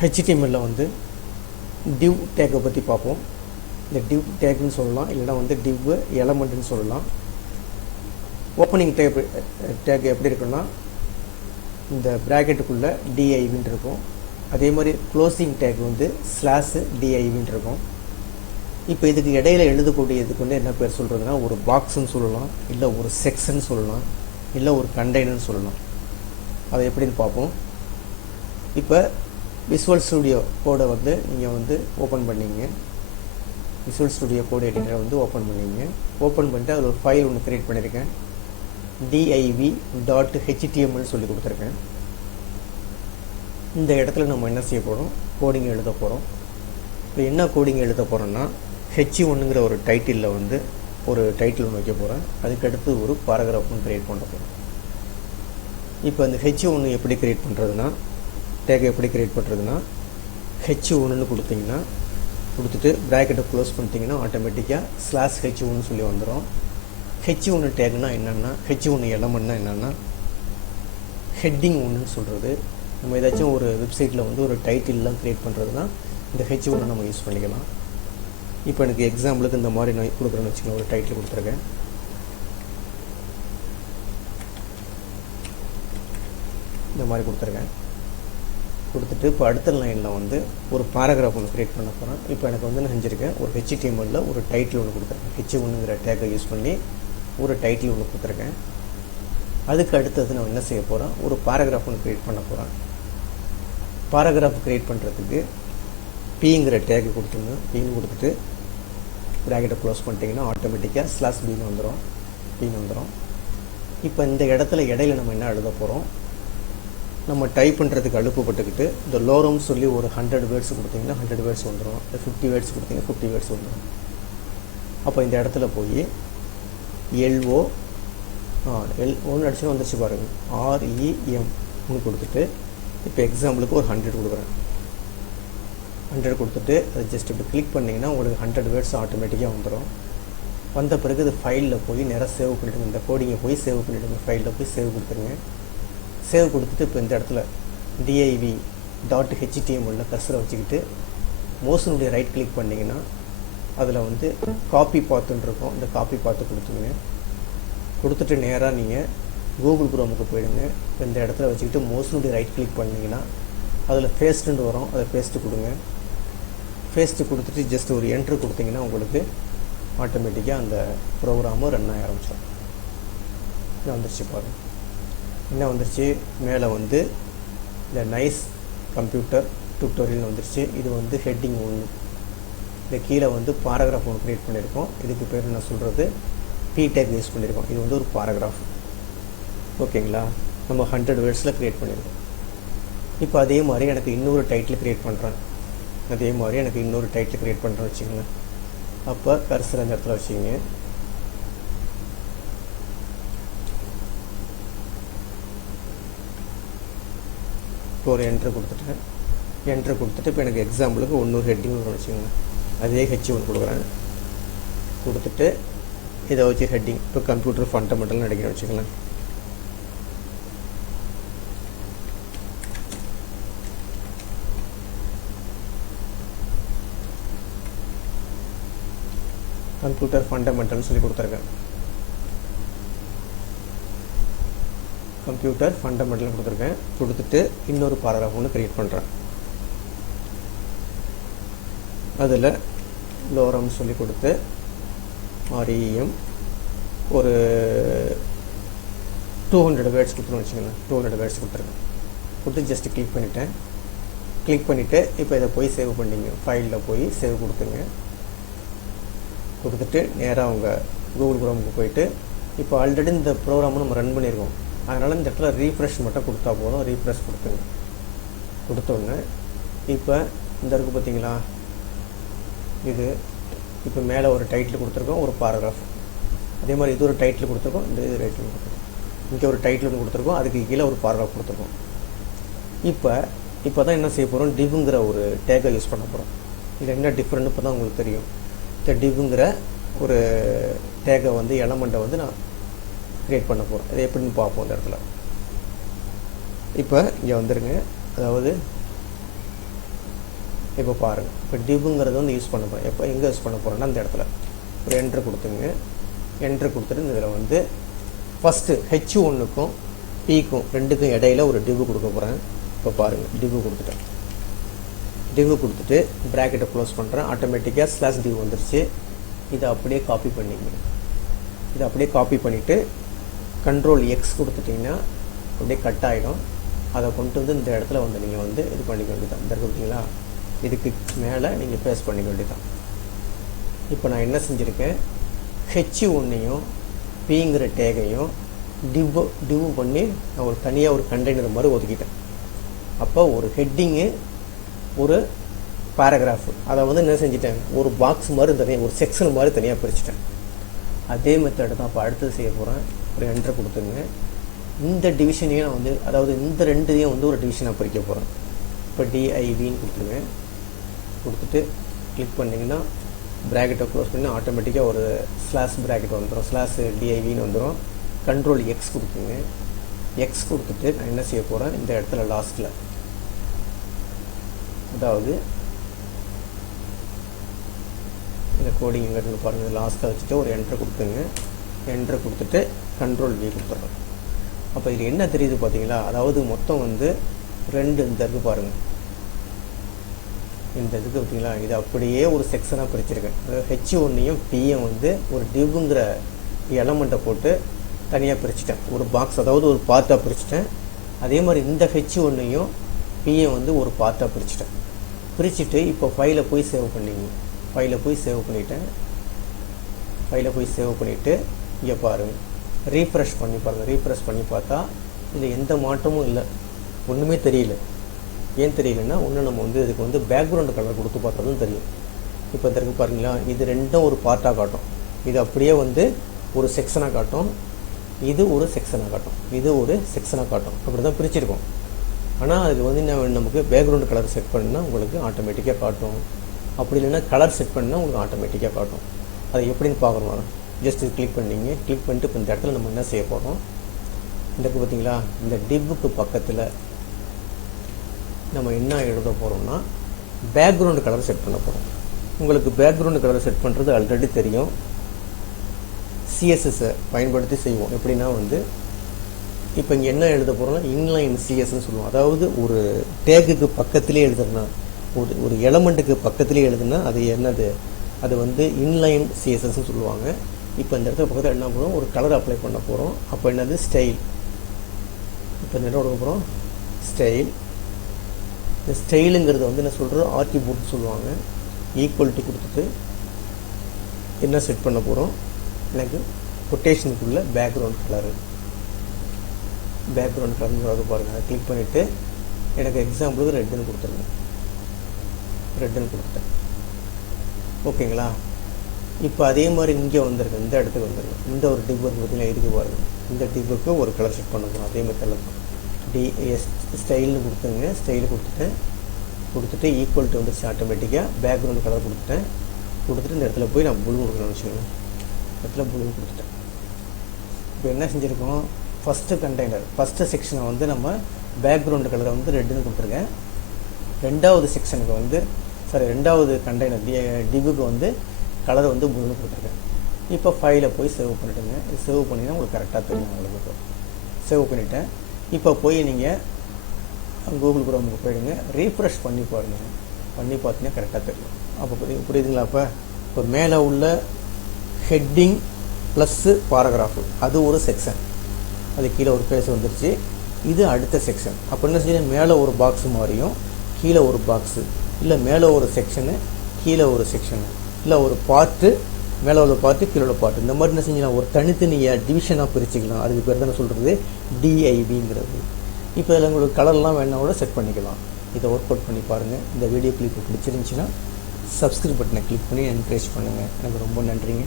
ஹெச்டிஎம்எல்ல வந்து div டேக்கை பற்றி பார்ப்போம். இந்த div டேக்னு சொல்லலாம், இல்லைனா வந்து div எலமெண்ட்னு சொல்லலாம். ஓப்பனிங் டேக் எப்படி இருக்குன்னா இந்த ப்ராக்கெட்டுக்குள்ளே divன்னு இருக்கும். அதே மாதிரி க்ளோசிங் டேக் வந்து /divன்னு இருக்கும். இப்போ இதுக்கு இடையில எழுதக்கூடியதுக்கு வந்து என்ன பேர் சொல்கிறதுனா ஒரு பாக்ஸ்ன்னு சொல்லலாம், இல்லை ஒரு செக்ஷன் சொல்லலாம், இல்லை ஒரு கண்டெய்னர்னு சொல்லலாம். அதை எப்படின்னு பார்ப்போம். இப்போ விசுவல் ஸ்டுடியோ கோடை வந்து நீங்கள் வந்து ஓப்பன் பண்ணிங்க. விசுவல் ஸ்டுடியோ கோட் எடிட்டரை வந்து ஓப்பன் பண்ணிங்க. ஓப்பன் பண்ணிட்டு அதில் ஒரு ஃபைல் ஒன்று க்ரியேட் பண்ணியிருக்கேன். div.html சொல்லி கொடுத்துருக்கேன். இந்த இடத்துல நம்ம என்ன செய்ய போகிறோம், கோடிங் எழுத போகிறோம். இப்போ என்ன கோடிங் எழுத போகிறோன்னா h1ங்கிற ஒரு டைட்டிலில் வந்து ஒரு டைட்டில் ஒன்று வைக்க போகிறேன். அதுக்கடுத்து ஒரு பாராகிராஃப் ஒன்று க்ரியேட் பண்ண போகிறேன். இப்போ அந்த h1 எப்படி க்ரியேட் பண்ணுறதுனா, டேக் எப்படி க்ரியேட் பண்ணுறதுனா h1ன்னு கொடுத்தீங்கன்னா, கொடுத்துட்டு ப்ராக்கெட்டை க்ளோஸ் பண்ணிட்டீங்கன்னா ஆட்டோமேட்டிக்காக /h1 சொல்லி வந்துடும். h1 டேக்னா என்னென்னா, h1 எலமெண்ட்னா என்னென்னா ஹெட்டிங் ஒன்றுன்னு சொல்கிறது. நம்ம ஏதாச்சும் ஒரு வெப்சைட்டில் வந்து ஒரு டைட்டில்லாம் க்ரியேட் பண்ணுறதுனா இந்த h1 நம்ம யூஸ் பண்ணிக்கலாம். இப்போ எனக்கு எக்ஸாம்பிளுக்கு இந்த மாதிரி நான் கொடுக்குறேன்னு வச்சுக்கலாம். ஒரு டைட்டில் கொடுத்துருக்கேன். இந்த மாதிரி கொடுத்துருக்கேன். கொடுத்துட்டு இப்போ அடுத்த லைனில் வந்து ஒரு பாராகிராஃப் ஒன்று க்ரியேட் பண்ண போகிறேன். இப்போ எனக்கு வந்து நான் செஞ்சுருக்கேன், ஒரு HTML ஒரு டைட்டில் ஒன்று கொடுத்துருக்கேன். h1ங்கிற டேக்கை யூஸ் பண்ணி ஒரு டைட்டில் ஒன்று கொடுத்துருக்கேன். அதுக்கு அடுத்தது நான் என்ன செய்ய போகிறேன், ஒரு பாராகிராஃப் ஒன்று க்ரியேட் பண்ண போகிறேன். பாராகிராஃப் க்ரியேட் பண்ணுறதுக்கு பிங்கிற டேக்கு கொடுத்துருங்க. பின்னு கொடுத்துட்டு ப்ராக்கெட்டை க்ளோஸ் பண்ணிட்டீங்கன்னா ஆட்டோமேட்டிக்காக /bன்னு வந்துடும், பின்னு வந்துடும். இப்போ இந்த இடத்துல இடையில நம்ம என்ன எழுத போகிறோம், நம்ம டைப் பண்ணுறதுக்கு அழுப்புப்பட்டுக்கிட்டு இந்த லோரம்னு சொல்லி ஒரு 100 வேர்ட்ஸ் கொடுத்தீங்கன்னா 100 வேர்ட்ஸ் வந்துடும், 50 வேர்ட்ஸ் கொடுத்தீங்கன்னா 50 வேர்ட்ஸ் வந்துடும். அப்போ இந்த இடத்துல போய் LOன்னு அடிச்சுன்னா வந்துருச்சு பாருங்கள், REM கொடுத்துட்டு இப்போ எக்ஸாம்பிளுக்கு ஒரு 100 கொடுக்குறேன். 100 கொடுத்துட்டு அதை ஜஸ்ட் இப்படி கிளிக் பண்ணிங்கன்னா உங்களுக்கு 100 வேர்ட்ஸ் ஆட்டோமேட்டிக்காக வந்துடும். வந்த பிறகு இது ஃபைலில் போய் நேராக சேவ் பண்ணிவிடுங்க. இந்த கோடிங்கை போய் சேவ் பண்ணிவிடுங்க. ஃபைலில் போய் சேவ் கொடுத்துருங்க. சேவ் கொடுத்துட்டு இப்போ இந்த இடத்துல div.html கர்சரை வச்சுக்கிட்டு மோஷனுடைய ரைட் கிளிக் பண்ணிங்கன்னா அதில் வந்து காப்பி பாத்துன்னு இருக்கும். இந்த காப்பி பாத்து கொடுத்துங்க. கொடுத்துட்டு நேராக நீங்கள் கூகுள் குரோமுக்கு போயிடுங்க. இந்த இடத்துல வச்சுக்கிட்டு மோஷனுடைய ரைட் கிளிக் பண்ணிங்கன்னா அதில் பேஸ்ட்டுன்னு வரும், அதை பேஸ்ட்டு கொடுங்க. பேஸ்ட்டு கொடுத்துட்டு ஜஸ்ட் ஒரு என்ட்ரு கொடுத்தீங்கன்னா உங்களுக்கு ஆட்டோமேட்டிக்காக அந்த ப்ரோக்ராமும் ரன் ஆக ஆரம்பிச்சிடும். என்ன வந்துருச்சு பாருங்கள், என்ன வந்துருச்சு, மேலே வந்து இந்த நைஸ் கம்ப்யூட்டர் டியூட்டோரியல் வந்துருச்சு. இது வந்து ஹெட்டிங் 1. இந்த கீழே வந்து பாராகிராஃப் ஒன்று க்ரியேட் பண்ணியிருக்கோம். இதுக்கு பேர் என்ன சொல்கிறது, டேக் யூஸ் பண்ணியிருக்கோம். இது வந்து ஒரு பாராகிராஃப். ஓகேங்களா, நம்ம 100 வேர்ட்ஸில் க்ரியேட் பண்ணியிருக்கோம். இப்போ அதே மாதிரி எனக்கு இன்னொரு டைட்டில் க்ரியேட் பண்ணுறேன். வச்சுக்கோங்க. அப்போ கர்சர் அந்த இடத்துல வச்சுக்கிங்க. இப்போ ஒரு என்ட்ரு கொடுத்துட்டேன். இப்போ எனக்கு எக்ஸாம்பிளுக்கு இன்னொரு ஹெட்டிங் வச்சுக்கோங்க. அதே h1 கொடுக்குறேன். கொடுத்துட்டு இதை வச்சு ஹெட்டிங் இப்போ கம்ப்யூட்டர் ஃபண்டமெண்டல் நடிக்கிறேன் வச்சுக்கலாம். கம்ப்யூட்டர் ஃபண்டமெண்டல்னு சொல்லி கொடுத்துருக்கேன். கொடுத்துட்டு இன்னொரு பாராகிராஃப் ஒன்று க்ரியேட் பண்ணுறேன். அதில் லோரம் சொல்லி கொடுத்து REM ஒரு 200 வேர்ட்ஸ் கொடுத்துருன்னு வச்சுக்கோங்க. 200 வேர்ட்ஸ் கொடுத்துருக்கேன். கொடுத்து ஜஸ்ட்டு கிளிக் பண்ணிவிட்டு இப்போ இதை போய் சேவ் பண்ணிங்க. ஃபைலில் போய் சேவ் கொடுத்துங்க. கொடுத்துட்டு நேராக உங்கள் கூகுள் குரோமுக்கு போயிட்டு இப்போ ஆல்ரெடி இந்த ப்ரோக்ராமை நம்ம ரன் பண்ணியிருக்கோம். அதனால் இந்த இடத்துல ரீஃப்ரெஷ் மட்டும் கொடுத்தா போதும். ரீஃப்ரெஷ் கொடுத்தோன்னே இப்போ இந்த இருக்குது பார்த்தீங்களா, இது இப்போ மேலே ஒரு டைட்டில் கொடுத்துருக்கோம், ஒரு பாராகிராஃப். அதே மாதிரி இது ஒரு டைட்டில் கொடுத்துருக்கோம், இந்த இது டைட்டில் கொடுத்துருக்கோம். இங்கே ஒரு டைட்டில் ஒன்று கொடுத்துருக்கோம், அதுக்கு கீழே ஒரு பாராகிராஃப் கொடுத்துருக்கோம். இப்போ தான் என்ன செய்ய போகிறோம், divங்கிற ஒரு டேக்கை யூஸ் பண்ண போகிறோம். இது என்ன டிஃப்ரெண்ட் இப்போ தான் உங்களுக்கு தெரியும். இந்த divங்கிற ஒரு டேக்கை வந்து எலமெண்ட்டை வந்து நான் க்ரியேட் பண்ண போகிறோம். இது எப்படின்னு பார்ப்போம் இந்த இடத்துல. இப்போ இங்கே வந்துடுங்க. அதாவது இப்போ பாருங்கள், இப்போ டிவ்ங்கிறது வந்து யூஸ் பண்ண போகிறேன். எப்போ எங்கே யூஸ் பண்ண போகிறேன்னா அந்த இடத்துல ஒரு என்ட்ரு கொடுத்துங்க. என்ட்ரு கொடுத்துட்டு இதில் வந்து ஃபஸ்ட்டு H1க்கும் Pக்கும் ரெண்டுக்கும் இடையில ஒரு டிவ் கொடுக்க போகிறேன். இப்போ பாருங்கள், டிவ் கொடுத்துட்டேன். டிவ் கொடுத்துட்டு ப்ராக்கெட்டை க்ளோஸ் பண்ணுறேன். ஆட்டோமேட்டிக்காக ஸ்லாஷ் டிவ் வந்துருச்சு. இதை அப்படியே காப்பி பண்ணிங்க. இதை அப்படியே காப்பி பண்ணிவிட்டு Ctrl X கொடுத்துட்டிங்கன்னா அப்படியே கட் ஆகிடும். அதை கொண்டு வந்து இந்த இடத்துல வந்து நீங்கள் வந்து இது பண்ணிக்க வேண்டியதான். இந்த பார்த்தீங்களா, இதுக்கு மேலே நீங்கள் பேஸ்ட் பண்ணிக்க வேண்டியதான். இப்போ நான் என்ன செஞ்சுருக்கேன், H1ஐயும் Pங்கிற டேகையும் டிவ் பண்ணி நான் ஒரு தனியாக ஒரு கண்டெய்னர் மாதிரி ஒதுக்கிட்டேன். அப்போ ஒரு ஹெட்டிங்கு ஒரு பேராகிராஃபு அதை வந்து என்ன செஞ்சிட்டேன், ஒரு பாக்ஸ் மாதிரி தனியாக ஒரு செக்ஷன் மாதிரி தனியாக பிரிச்சுட்டேன். அதே மெத்தட் தான் இப்போ அடுத்தது செய்ய போகிறேன். ஒரு என்ட்ரு கொடுத்துருங்க. இந்த டிவிஷனையும் நான் வந்து அதாவது இந்த ரெண்டையும் வந்து ஒரு டிவிஷனாக பிரிக்க போகிறேன். இப்போ DIVன்னு கொடுத்துருங்க. கொடுத்துட்டு கிளிக் பண்ணிங்கன்னா ப்ராக்கெட்டை க்ளோஸ் பண்ணி ஆட்டோமேட்டிக்காக ஒரு ஸ்லாஷ் ப்ராக்கெட் வந்துடும். ஸ்லாஷ் DIVன்னு வந்துடும். Ctrl X கொடுத்துங்க. X கொடுத்துட்டு நான் என்ன செய்ய போகிறேன், இந்த இடத்துல லாஸ்ட்டில் அதாவது இந்த கோடிங் எங்கே பாருங்கள், லாஸ்ட்டில் வச்சுட்டு ஒரு என்ட்ரு கொடுத்துங்க. என்ட்ரு கொடுத்துட்டு Ctrl V கொடுத்துட்றேன். அப்போ இதில் என்ன தெரியுது பார்த்தீங்களா, அதாவது மொத்தம் வந்து 2 இந்த இருக்குது பாருங்கள். இந்த இதுக்கு பார்த்தீங்களா, இது அப்படியே ஒரு செக்ஷனாக பிரிச்சிருக்கேன். அதாவது H1ஐயும் Pயும் வந்து ஒரு டிவ்ங்கிற எலமெண்ட்டை போட்டு தனியாக பிரிச்சுட்டேன். ஒரு பாக்ஸ் அதாவது ஒரு பார்ட்டாக பிரிச்சுட்டேன். அதே மாதிரி இந்த H1ஐயும் Pயும் வந்து ஒரு பார்ட்டாக பிரிச்சுட்டேன். பிரிச்சுட்டு இப்போ ஃபைலை போய் சேவ் பண்ணிங்க. ஃபைலை போய் சேவ் பண்ணிவிட்டேன். ஃபைலை போய் சேவ் பண்ணிவிட்டு இங்கே பாருங்கள், ரீஃப்ரெஷ் பண்ணி பாருங்கள். ரீஃப்ரெஷ் பண்ணி பார்த்தா இதில் எந்த மாற்றமும் இல்லை, ஒன்றுமே தெரியல. ஏன் தெரியலன்னா ஒன்று நம்ம வந்து இதுக்கு வந்து பேக்ரவுண்டு கலர் கொடுத்து பார்த்ததும் தெரியும். இப்போ இதற்கு பாருங்களா, இது ரெண்டும் ஒரு பார்ட்டாக காட்டும். இது அப்படியே வந்து ஒரு செக்ஷனாக காட்டும். இது ஒரு செக்ஷனாக காட்டும். இது ஒரு செக்ஷனாக காட்டும். அப்படி தான் பிரிச்சிருக்கோம். ஆனால் அதுக்கு வந்து என்ன நமக்கு பேக்ரவுண்டு கலர் செட் பண்ணால் உங்களுக்கு ஆட்டோமேட்டிக்காக காட்டும். அப்படி இல்லைன்னா கலர் செட் பண்ணால் உங்களுக்கு ஆட்டோமேட்டிக்காக காட்டும். அதை எப்படின்னு பார்க்குறோம். ஜஸ்ட் கிளிக் பண்ணிங்க. கிளிக் பண்ணிட்டு இப்போ இந்த இடத்துல நம்ம என்ன செய்ய போகிறோம், இந்த பார்த்தீங்களா, இந்த டிவ்வுக்கு பக்கத்தில் நம்ம என்ன எழுத போகிறோம்னா பேக்ரவுண்டு கலர் செட் பண்ண போகிறோம். உங்களுக்கு பேக்ரவுண்டு கலர் செட் பண்ணுறது ஆல்ரெடி தெரியும். CSS பயன்படுத்தி செய்வோம். எப்படின்னா வந்து இப்போ இங்கே என்ன எழுத போகிறோம்னா இன்லைன் CSSன்னு சொல்லுவோம். அதாவது ஒரு டேக்குக்கு பக்கத்திலே எழுதுறதுனா, ஒரு எலமெண்ட்டுக்கு பக்கத்திலே எழுதுனா அது என்னது, அது வந்து இன்லைன் CSSன்னு சொல்லுவாங்க. இப்போ இந்த இடத்துல பக்கத்தில் என்ன பண்ணுறோம், ஒரு கலர் அப்ளை பண்ண போகிறோம். அப்போ என்னது ஸ்டைல். இப்போ என்ன கொடுக்க போகிறோம், ஸ்டைல். இந்த ஸ்டைலுங்கிறது வந்து என்ன சொல்கிறோம், ஆர்டிபோர்ட்னு சொல்லுவாங்க. ஈக்குவல் டு கொடுத்துட்டு என்ன செட் பண்ண போகிறோம், எனக்கு கொட்டேஷனுக்குள்ள பேக்ரவுண்ட் கலரு. பேக்ரவுண்ட் கலருங்கிறது பாருங்கள், கிளிக் பண்ணிவிட்டு எனக்கு எக்ஸாம்பிளுக்கு ரெட்டுன்னு கொடுத்துருங்க. ரெட்டுன்னு கொடுத்துட்டேன். ஓகேங்களா. இப்போ அதே மாதிரி இங்கே வந்துருக்கு, இந்த இடத்துக்கு வந்துருக்கு. இந்த ஒரு டிவ் வந்து பார்த்தீங்கன்னா இதுக்கு பாருங்கள், இந்த டிவ்வுக்கு ஒரு கலர் செட் பண்ண போகிறோம். அதே மெத்தடில் தான் ஸ்டைல்னு கொடுத்துங்க. ஸ்டைல் கொடுத்துட்டு ஈக்குவல் டு வந்துருச்சு. ஆட்டோமேட்டிக்காக பேக்ரவுண்ட் கலர் கொடுத்துட்டு இந்த இடத்துல போய் நான் ப்ளூ கொடுக்கணும்னு வச்சுக்கோங்க. இடத்துல ப்ளூ கொடுத்துட்டேன். இப்போ என்ன செஞ்சுருக்கோம், ஃபஸ்ட்டு கண்டெய்னர் ஃபஸ்ட்டு செக்ஷனை வந்து நம்ம பேக்ரவுண்டு கலரை வந்து ரெட்டுன்னு கொடுத்துருக்கேன். ரெண்டாவது செக்ஷனுக்கு வந்து ரெண்டாவது கண்டெய்னர் டிவ்வுக்கு வந்து கலரை வந்து ப்ளூன்னு கொடுத்துருக்கேன். இப்போ ஃபைலை போய் சேவ் பண்ணிவிடுங்க. சேவ் பண்ணிங்கன்னா உங்களுக்கு கரெக்டாக தெரியும். உங்களுக்கு சேவ் பண்ணிவிட்டேன். இப்போ போய் நீங்கள் கூகுள் குரோமுக்கு போயிடுங்க. ரீஃப்ரெஷ் பண்ணி பாருங்கள். பண்ணி பார்த்தீங்கன்னா கரெக்டாக தெரியும். அப்போ புரியுதுங்களா. இப்போ மேலே உள்ள ஹெட்டிங் ப்ளஸ்ஸு பாராகிராஃபு அது ஒரு செக்ஷன், அது கீழே ஒரு பேஜ் வந்துருச்சு. இது அடுத்த செக்ஷன். அப்போ என்ன செய்யணும், மேலே ஒரு பாக்ஸ் மாதிரியும் கீழே ஒரு பாக்ஸு, இல்லை மேலே ஒரு செக்ஷனு கீழே ஒரு செக்ஷனு, இல்லை ஒரு பார்ட்டு மேலே உள்ள பார்ட்டு கீழே உள்ள பார்ட்டு, இந்த மாதிரி என்ன செஞ்சலாம் ஒரு தனித்தனியாக டிவிஷனாக பிரிச்சுக்கலாம். அதுக்கு பேர் தானே சொல்கிறது DIVங்கிறது. இப்போ இதில் உங்களுக்கு கலர்லாம் வேணால் கூட செட் பண்ணிக்கலாம். இதை ஒர்க் அவுட் பண்ணி பாருங்கள். இந்த வீடியோ கிளிப்பு பிடிச்சிருந்துச்சின்னா சப்ஸ்கிரைப் பட்டனை கிளிக் பண்ணி என்கரேஜ் பண்ணுங்கள். எனக்கு ரொம்ப நன்றிங்க.